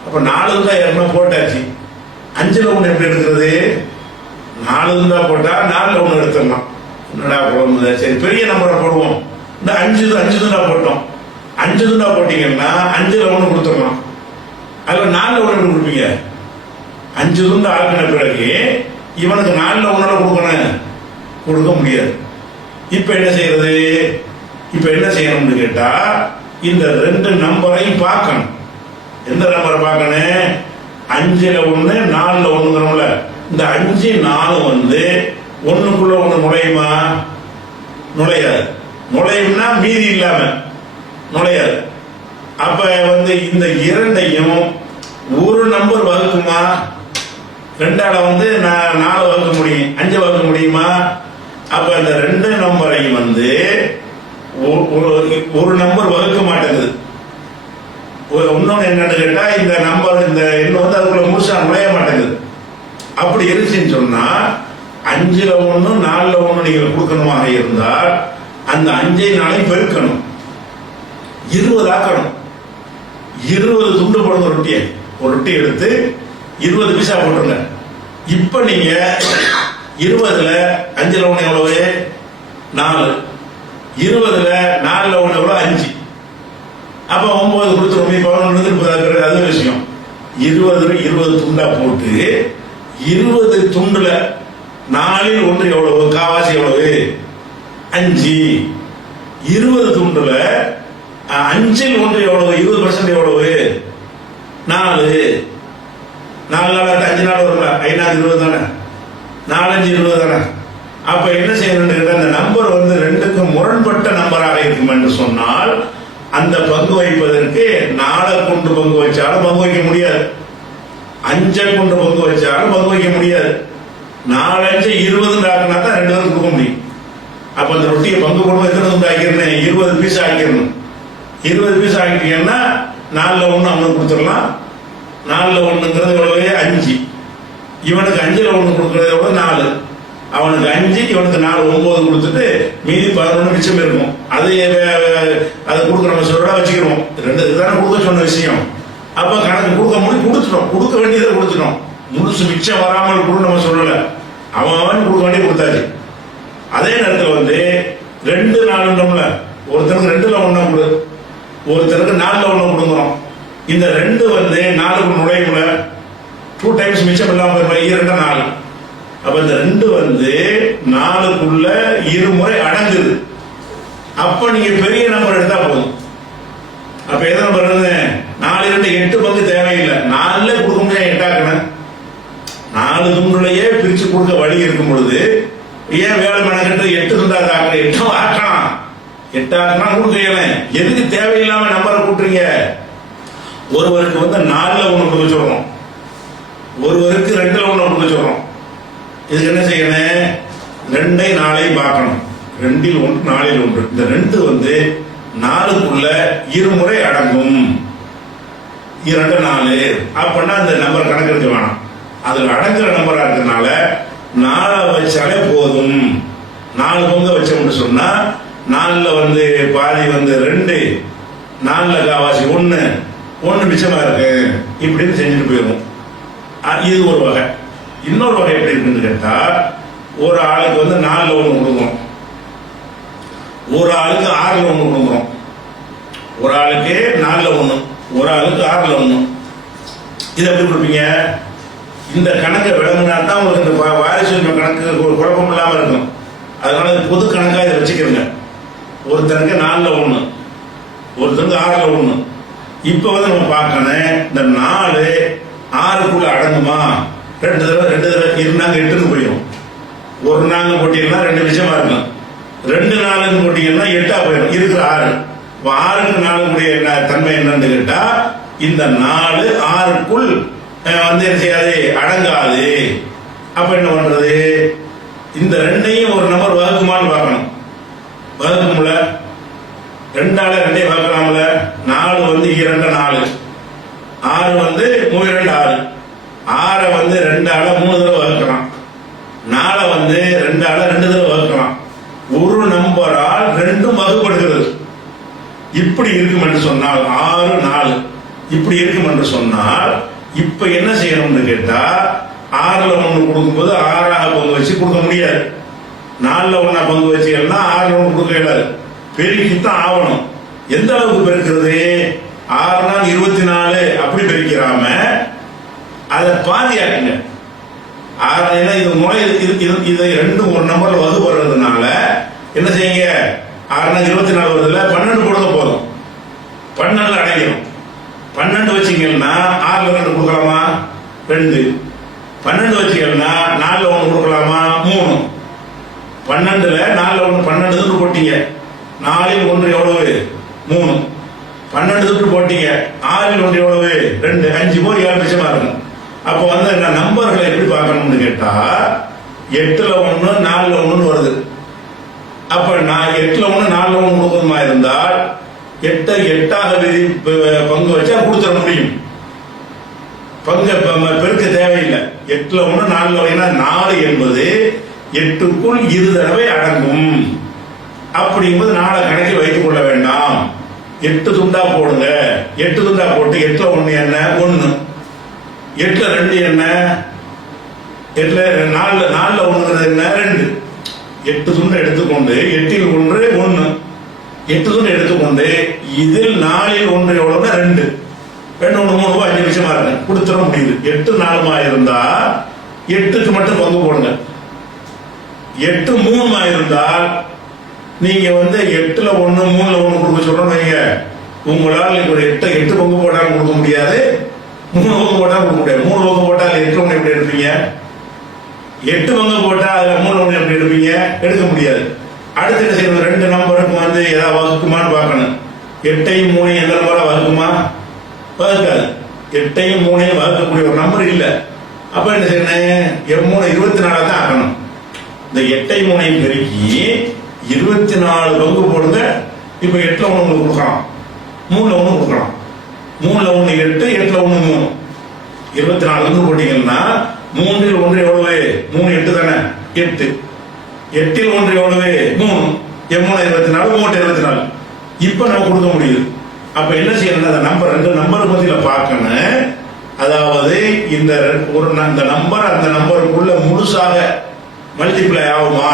அப்ப 4 துண்டா ஏற்கனவே போட்டாச்சு. 5ல் 1 எப்படி எடுக்கிறது? 4 துண்டா போட்டா 4ல் 1 எடுத்துடலாம். என்னடா குழம்பு? சரி, பெரிய நம்பரை போடுவோம். இந்த 5 துண்டா போட்டோம். 5 துண்டா போட்டீங்கன்னா 5ல் 1 கொடுத்துடலாம். அதுல 4ல் 1 கொடுப்பீங்க. 5 துண்டா ஆக்கின பிறகு இவனுக்கு 4ல் 1 கொடுக்கணும், கொடுக்க முடியாது. இப்ப என்ன செய்யறது? இப்ப என்ன செய்யணும்னு கேட்டா, இந்த 2 நம்பரையும் பார்க்கணும். எந்த நம்பரை பார்க்கணும்? 5ல் 1 4ல் 1ங்கிறோம்ல, இந்த 5 4 ஒண்ணுக்குள்ள 1 நுழையுமா? நுழையாது. நுழையும்னா மீதி இல்லாம நுழையாது. அப்ப இந்த 2ஐயும் ஒரு நம்பர் வகுக்குமா? 2ஆல 4 வகுக்க முடியும், 5 வகுக்க முடியுமா? அப்ப இந்த 2 நம்பரையும் ஒரு நம்பர் வகுக்க மாட்டேன். இன்னொன்னு என்னன்னு கேட்டா இந்த நம்பர் இந்த எண்ணு வந்து அதுக்குள்ள முழுசா நுழைய மாட்டேங்குது. அப்படி இருந்துச்சுன்னு சொன்னா 5ல் 1 4ல் 1 நீங்க கொடுக்கணுமாக இருந்தால் அந்த 5 4 பெருக்கணும், 20 ஆக்கணும். 20 துண்டு போடுங்க ரொட்டியை. ஒரு ரொட்டி எடுத்து 20 பீஸா போட்டுருங்க. இப்ப நீங்க 20ல் 5ல் 1 எவ்வளவு? 4. 20ல் 4ல் 1 எவ்வளவு? 5. அப்ப 9 கொடுத்துருவோம். இப்ப 11 அது விஷயம். 20 துண்டா போட்டு 20 துண்டுல 4ல் 1 எவ்வளவு? காவாசி எவ்வளவு? 5. 20 துண்டுல 5ல் 1 எவ்வளவு? 20% எவ்வளவு? 4. 4 நாள் 5 நாள் வரும்ல, 5 நாள் 20 தானே, 4 5 20 தானே. அப்ப என்ன செய்யணும்? அந்த நம்பர் வந்து ரெண்டுக்கும் முரண்பட்ட நம்பராக இருக்கும் என்று சொன்னால் அந்த பங்கு வைப்பதற்கு 4 கொண்டு பங்கு வச்சாலும் பங்கு வைக்க முடியாது, 5 கொண்டு பங்கு வச்சாலும் பங்கு வைக்க முடியாது. 4 5 20 ஆக்கினா தான் 2 பேரும் கொடுக்க முடியும். அப்ப அந்த ரொட்டியை பங்கு போடும்போது எத்தனை துண்டு ஆக்கிடணும்? 20 பீஸ் ஆக்கிடணும். 20 பீஸ் ஆக்கிட்டீங்கன்னா 4ல் 1 அவனுக்கு கொடுத்துடலாம். 4ல் 1ங்கிறது எவ்வளவு? 5. இவனுக்கு 5ல் 1 கொடுக்கறது எவ்வளவு? 4. அவனுக்கு 5, இவனுக்கு 4, 9 கொடுத்துட்டு மீதி 11 மிச்சம் இருக்கும். அது கொடுக்க நம்ம சொல்றா வச்சுக்கிறோம். 2 தானே கொடுக்க சொன்ன விஷயம். அப்ப கணக்கு கொடுத்துட்டோம், கொடுக்க வேண்டியதை கொடுத்துட்டோம். முழுசு மிச்சம் வராமல் கூட நம்ம சொல்லல, அவன் கொடுக்க வேண்டிய கொடுத்தாச்சு. அதே நேரத்தில் வந்து 2 4ன்றோம்ல, ஒருத்தருக்கு 2ல் 1 கொடு, ஒருத்தருக்கு 4ல் 1 கொடுக்குறோம். இந்த 2 வந்து 4க்கு நுழையும்ல, 2 டைம்ஸ் மிச்சம் இல்லாம 2 4. அப்ப இந்த 2 வந்து 4க்குள்ள இருமுறை அடங்குது. அப்ப நீங்க பெரிய நம்பர் எடுத்தா போதும். அப்ப எத்தனை நம்பர்? 4 2 8 பங்கு தேவையில்லை. 4ல கொடுக்க முடியாது, 8 ஆக்கணும். 4 துண்டுலையே பிரிச்சு கொடுக்க வழி இருக்கும் பொழுது ஏன் வேலை மெனக்கட்டு 8 துண்டா ஆக்கணும்? 8 ஆக்கலாம், 8 ஆக்கனா கொடுக்கல. எதுக்கு தேவையில்லாம நம்பரை கூட்டுறீங்க? ஒருவருக்கு வந்து 4ல் 1 கொடுக்க சொல்றோம், ஒருவருக்கு 2ல் 1 கொடுக்க சொல்றோம். இதுக்கு என்ன செய்யணும்? 2 4 பார்க்கணும். 2ல் 1 4ல் 1. இந்த 2 வந்து 4க்குள்ள இருமுறை அடங்கும். 2 4 அப்படின்னா அந்த நம்பர் கணக்கெடுக்க வேணாம். அதுல அடங்குற நம்பரா இருக்கிறதுனால 4 வச்சாலே போதும். 4 பங்கு வச்சோம்னு சொன்னா 4ல் வந்து பாதி வந்து 2, 4ல் காவாசி 1 மிச்சமா இருக்கு. இப்படின்னு செஞ்சுட்டு போயிடும். இது ஒரு வகை. இன்னொரு வகை எப்படி இருக்குன்னு கேட்டா, ஒரு ஆளுக்கு வந்து 4ல் 1 கொடுக்குறோம், ஒரு ஆளுக்கு 6ல் 1 கொடுக்குறோம். ஒரு ஆளுக்கு 4ல் 1, ஒரு ஆளுக்கு 6ல் 1. இது எப்படி கொடுப்பீங்க? இந்த கணக்கை விளங்கினா தான் உங்களுக்கு இந்த வாரிசு கணக்கு ஒரு குழப்பம் இல்லாம இருக்கும். அதனால பொது கணக்கா இதை வச்சுக்கிறங்க. ஒருத்தனுக்கு 4ல் 1, ஒருத்தனுக்கு 6ல் 1. இப்ப வந்து நம்ம பார்க்கணும், இந்த 4 6க்குள்ள அடங்குமா? 2 தடவை இருந்தாங்க 8ன்னு போயிடும். ஒரு நாங்க போட்டீங்கன்னா 2 நிமிஷமா இருக்கும். 2 4ன்னு போட்டீங்கன்னா 8ஆ போயிடும். இருக்கிற 6. 6க்கு 4 கூடிய தன்மை என்னன்னு கேட்டா, இந்த 4 6க்குள் வந்து என்ன செய்யாது? அடங்காது. அப்ப என்ன பண்றது? இந்த 2ஐயும் ஒரு நம்பர் வகுக்குமான்னு பார்க்கணும். வகுக்கும்ல, 2ஆல 2ஐ வகுக்கலாம்ல. 4 வந்து 2 4, 6 வந்து 3 2 6. 6 வந்து 2ஆல 3 தடவை வகுக்கலாம். 4 வந்து 2ஆல 2 தடவை வகுக்கலாம். ஒரு நம்பரால் 2 வகுப்படுகிறது. இப்படி இருக்கும் என்று சொன்னால் 6 4 இப்படி இருக்கும் என்று சொன்னால் இப்ப என்ன செய்யணும்னு கேட்டா, 6ல் 1 கொடுக்கும்போது 6ஆக பங்கு வச்சு கொடுக்க முடியாது. 4ல் 1 பங்கு வச்சுன்னா 6ல் 1 கொடுக்க இயலாது. பெருக்கித்தான் ஆகணும். எந்த அளவுக்கு பெருக்கிறது? 6 நாள் 24 அப்படி பெருக்கிறாம அதை பாதி ஆக்குங்க. 6 இது முறை இதை 2 ஒரு நம்பர்ல வகுப்பு வர்றதுனால என்ன செய்யுங்க? 6 நாள் 24 வருதுல, 12 கொடுக்க போதும். 12 அடைக்கணும். 12 வச்சீங்கன்னா 6ல் 2 கொடுக்கலாமா? 2. 12 வச்சீங்கன்னா 4ல் 1 கொடுக்கலாமா? 3. 12ல 4ல் 1 12 துண்டு போட்டீங்க. 4ல் 1 எவ்வளவு? 3. 12 துண்டு போட்டீங்க. 6ல் 1 எவ்வளவு? 2. 5 போய் 7 மிச்சமா இருக்கும். அப்ப வந்து நம்பர்களை எப்படி பார்க்கணும்னு கேட்டா, 8ல் 1 4ல் 1 வருது. அப்ப நான் 8ல் 1 4ல் 1 கொடுக்கணுமா இருந்தால் 8 8ஆக பங்கு வச்சா கொடுத்துட முடியும். பங்கு பெருக்க தேவையில்லை. 8ல் 1 4ல் 1 4 என்பது 8க்குள் 2 தடவை அடங்கும். அப்படிங்கும்போது 4 கணக்கில் வைத்துக் கொள்ள வேண்டாம். 8 துண்டா போடுங்க. 8 துண்டா போட்டு 8ல் 1 என்ன 1, 8ல் 2 என்ன 4ல் 1 என்ன 2. 8 துண்டை எடுத்துக்கொண்டு 8ல் 1 1, 8 துண்டை எடுத்துக்கொண்டு இதில் 4ல் 1 எவ்வளவுன்னா 2, 2 1 3 5 நிமிஷமா இருக்கு கொடுத்துட முடியுது. 8 4 இருந்தா 8க்கு மட்டும் பங்கு போடுங்க. 8 3 இருந்தால் நீங்க 8ல் 1 3ல் 1 கொடுக்க சொல்றோம். நீங்க உங்களால் 8 பங்கு போட்டாலும் கொடுக்க முடியாது, 3 பங்கு போட்டாலும் கொடுக்க முடியாது. 3 பங்கு போட்டால் 8 1 எப்படி எடுப்பீங்க? 8 பங்கு போட்டா அதுல 3 1 எப்படி எடுப்பீங்க? எடுக்க முடியாது. அடுத்து என்ன செய்யணும்? 2 நம்பருக்கு ஏதாவது வகுக்குமான்னு பார்க்கணும். 8ஐயும் 3ஐயும் எந்த நம்பரா வகுக்குமா? வகுக்காது. 8ஐயும் 3ஐயும் வகுக்கக்கூடிய ஒரு நம்பர் இல்ல. அப்ப என்ன செய்யணும்? 3 24 தான் ஆக்கணும். இந்த 8ஐயும் 3ஐயும் பெருக்கி 24 பங்கு போடுங்க. இப்ப 8ல் 1 உங்களுக்கு கொடுக்கலாம், 3ல் 1 கொடுக்கலாம். 3ல் 1 8, 8ல் 1 3, 24 பங்கு போட்டீங்கன்னா 3ல் 1 எவ்வளவு? 3 8 தானே 8. 8ல் 1 எவ்வளவு? 3, 3 24, 3 24. இப்ப நம்ம கொடுக்க முடியுது. அப்ப என்ன செய்யணும்? அந்த நம்பர் 2 நம்பர் பத்தியில பார்க்கணும். அதாவது இந்த நம்பர் அந்த நம்பருக்குள்ள முழுசாக மல்டிப்ளை ஆகுமா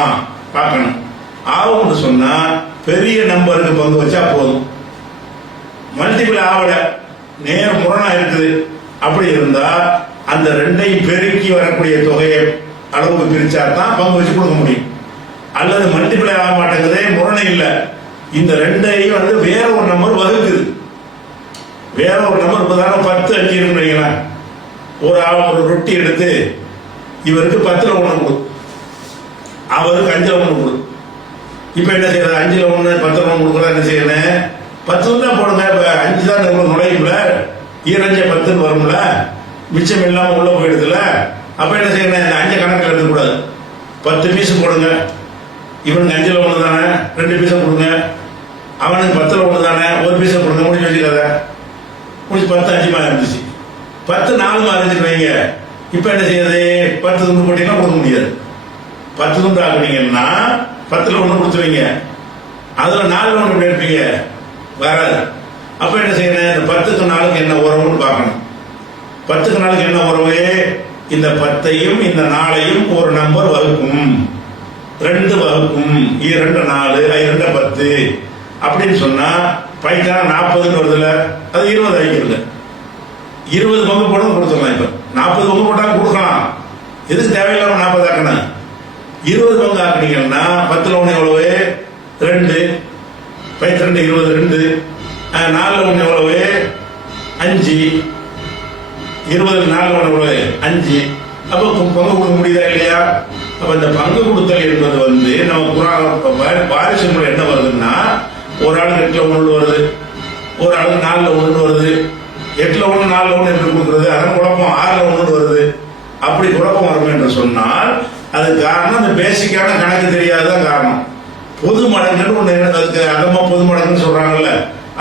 பார்க்கணும். ஆகும்னு சொன்னா பெரிய நம்பருக்கு பங்கு வச்சா போதும். மல்டிபிள் ஆகல, நேர முரணா இருக்குது. அப்படி இருந்தா அந்த 2ஐயும் பெருக்கி வரக்கூடிய தொகையை அளவுக்கு பிரிச்சா தான் பங்கு வச்சு கொடுக்க முடியும். அல்லது மல்டிபிளை ஆக மாட்டேங்குதே, முரணை இல்லை. இந்த 2ஐயும் வேற ஒரு நம்பர் வகுக்குது. வேற ஒரு நம்பர் இப்பதான் 10 5 இருக்குங்களா, ஒரு ரொட்டி எடுத்து இவருக்கு 10ல் 1 கொடு, அவருக்கு 5ல் 1 கொடு. இப்ப என்ன செய்யறது? 5ல் 1 10ல் 1 கொடுக்கறதா என்ன செய்யணும்? 10 தான் போடுங்க. இப்ப 5 தான் உங்களுக்கு நுழையும்ல, 2 10 வரும்ல, மிச்சம் இல்லாம உள்ள போயிடுதுல. அப்ப என்ன செய்யணும்? இந்த 5 கணக்கில் எடுக்கக்கூடாது. 10 பீஸ் போடுங்க. இவனுக்கு 5ல் 1 தானே, 2 பீஸை கொடுங்க. அவனுக்கு 10ல் 1 தானே, 1 பீஸை கொடுங்க. முடிஞ்சு வச்சுக்காத. முடிச்சு 10 5 இருந்துச்சு. 10 4 இருந்துச்சு வைங்க. இப்ப என்ன செய்யறது? 10 துண்டு போட்டீங்கன்னா கொடுக்க முடியாது. 10 துண்டு ஆக்குனீங்கன்னா 10ல் 1 கொடுத்துருவீங்க. அதுல 4ல் 1 எப்படி எடுப்பீங்க? வராது. அப்ப என்ன செய்யணும்? இந்த 10க்கு 4க்கு என்ன உறவுன்னு பார்க்கணும். 10க்கு 4க்கு என்ன உறவு? இந்த 10ஐயும் இந்த 4ஐயும் ஒரு நம்பர் வகுக்கும், 2 வகுக்கும். 2 4, 2 10 அப்படின்னு சொன்னா பைக்கா 40 வருதுல, அது 20 ஆகிக்கிறது. 20 பங்கு போட கொடுத்துடலாம். இப்ப 40 பங்கு போட்டாலும் கொடுக்கலாம். எதுக்கு தேவையில்லாம 40 ஆக்கணும்? 20 பங்கு ஆக்குனீங்கன்னா 10ல் 1 எவ்வளவு? 2, 2 20 2, 4ல் 1 எவ்வளவு? 5, 20ல் 4ல் 1 எவ்வளவு? 5. அப்ப பங்கு கொடுக்க முடியுதா இல்லையா? அப்ப இந்த பங்கு கொடுத்தல் என்பது நம்ம வாரிசு முறை என்ன வருதுன்னா, ஒரு ஆளுக்கு 8ல் 1 வருது, ஒரு ஆளுக்கு 4ல் 1 வருது. 8ல் 1 4ல் 1 எப்படி கொடுக்குறது? அதன் குழப்பம். 6ல் 1 வருது. அப்படி குழப்பம் வரும் என்று சொன்னால் அது காரணம் அந்த பேசிக்கான கணக்கு தெரியாததான் காரணம். பொது மடங்குன்னு ஒண்ணு, அதுக்கு அகமா பொது மடங்குன்னு சொல்றாங்கல்ல,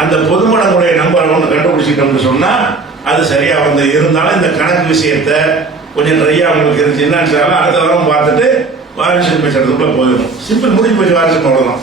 அந்த பொது மடங்குடைய நம்பர் ஒன்று கண்டுபிடிச்சிட்டோம்னு சொன்னா அது சரியா இருந்தாலும் இந்த கணக்கு விஷயத்த கொஞ்சம் நிறைய அவங்களுக்கு இருந்துச்சுன்னா அடுத்த வாரம் பார்த்துட்டு வாரிசு பேசுறதுக்குள்ள போயிடும். சிம்பிள் முடிஞ்சு போச்சு. வாரிசு அவ்வளவுதான்.